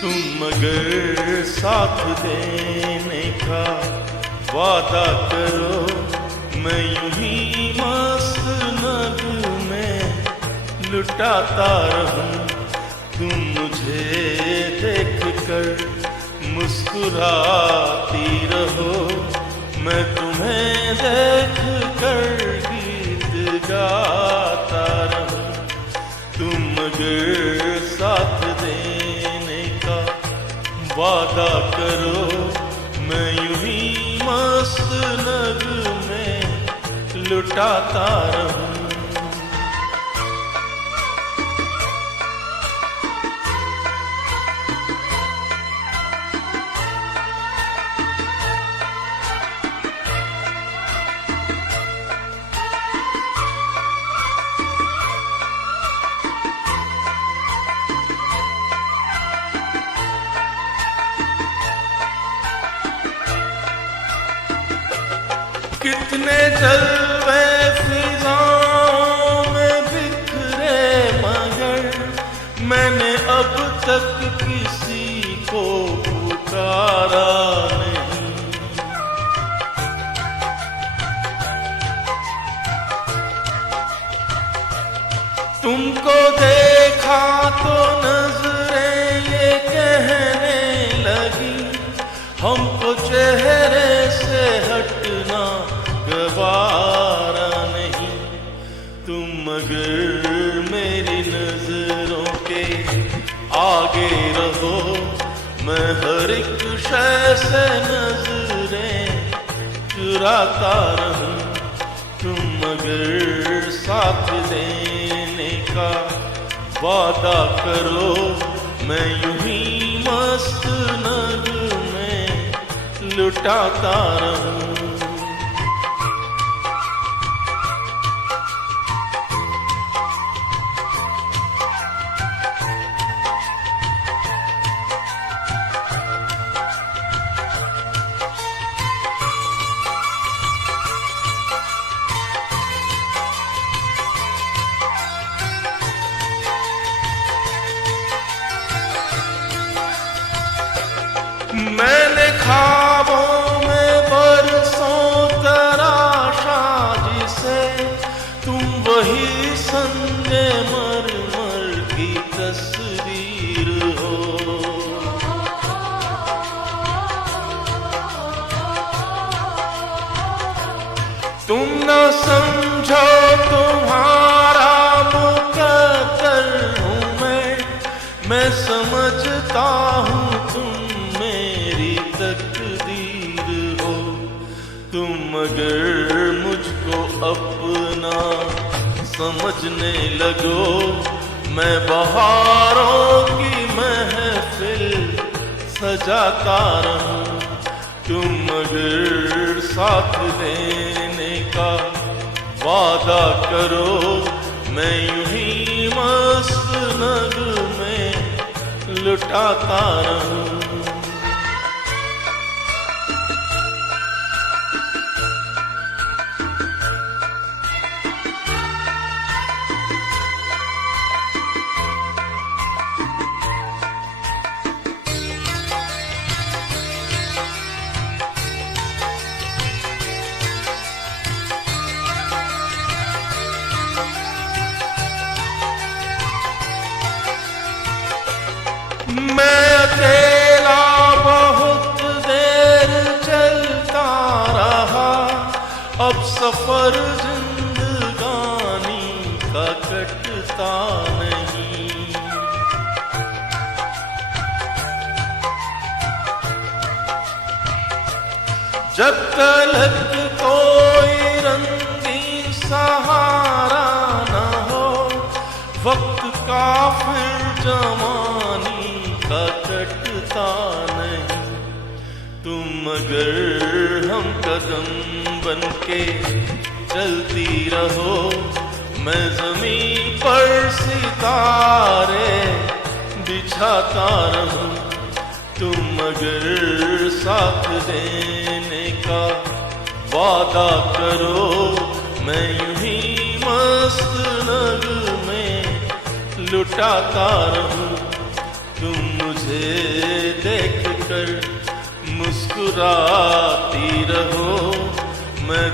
तुम मगर साथ देने का वादा करो, मैं यूं ही मस्त नग में लुटाता रहूं। तुम मुझे देख कर मुस्कुराती रहो, मैं तुम्हें देख कर गीत गाता रहूं। तुम मगर साथ देने का वादा करो, मैं यूं ही मस्त नग में लुटाता रहूं। कितने जलवे फिजाओं में बिखरे, मगर मैंने अब तक किसी को पुकारा नहीं। तुमको देखा तो नजरें ये कहने लगी, हमको चेहरे से हटना गवारा नहीं। तुम मगर मेरी नजरों के आगे रहो, मैं हर एक शय से नजरें चुराता रहूं। तुम मगर साथ देने का वादा करो, मैं यूं ही मस्त नग में लुटाता रहूं। मैंने ख्वाबों में बरसों तराशा जिसे, तुम वही संगे मरमर की तस्वीर हो। तुम न समझो तुम्हारा मुकद्दर हूँ मैं समझता हूँ तुम मेरी तकदीर हो। तुम अगर मुझको अपना समझने लगो, मैं बहारों की महफिल सजाता रहूं। तुम अगर साथ देने का वादा करो, मैं यूं ही मस्त नग में लुटाता रहूं। मैं अकेला बहुत देर चलता रहा, अब सफर जिंदगानी का कटता नहीं। जब तलक कोई रंगीन सहारा न हो, वक्त का फिर जवानी का कटता नहीं। तुम अगर हम कदम बनके चलती रहो, मैं ज़मीं पर सितारे बिछाता रहूं। तुम अगर साथ देने का वादा करो, मैं यूं ही मस्त नग में लुटाता रहूं। तुम मुझे मुझे देख कर मुस्कुराती रहो, मैं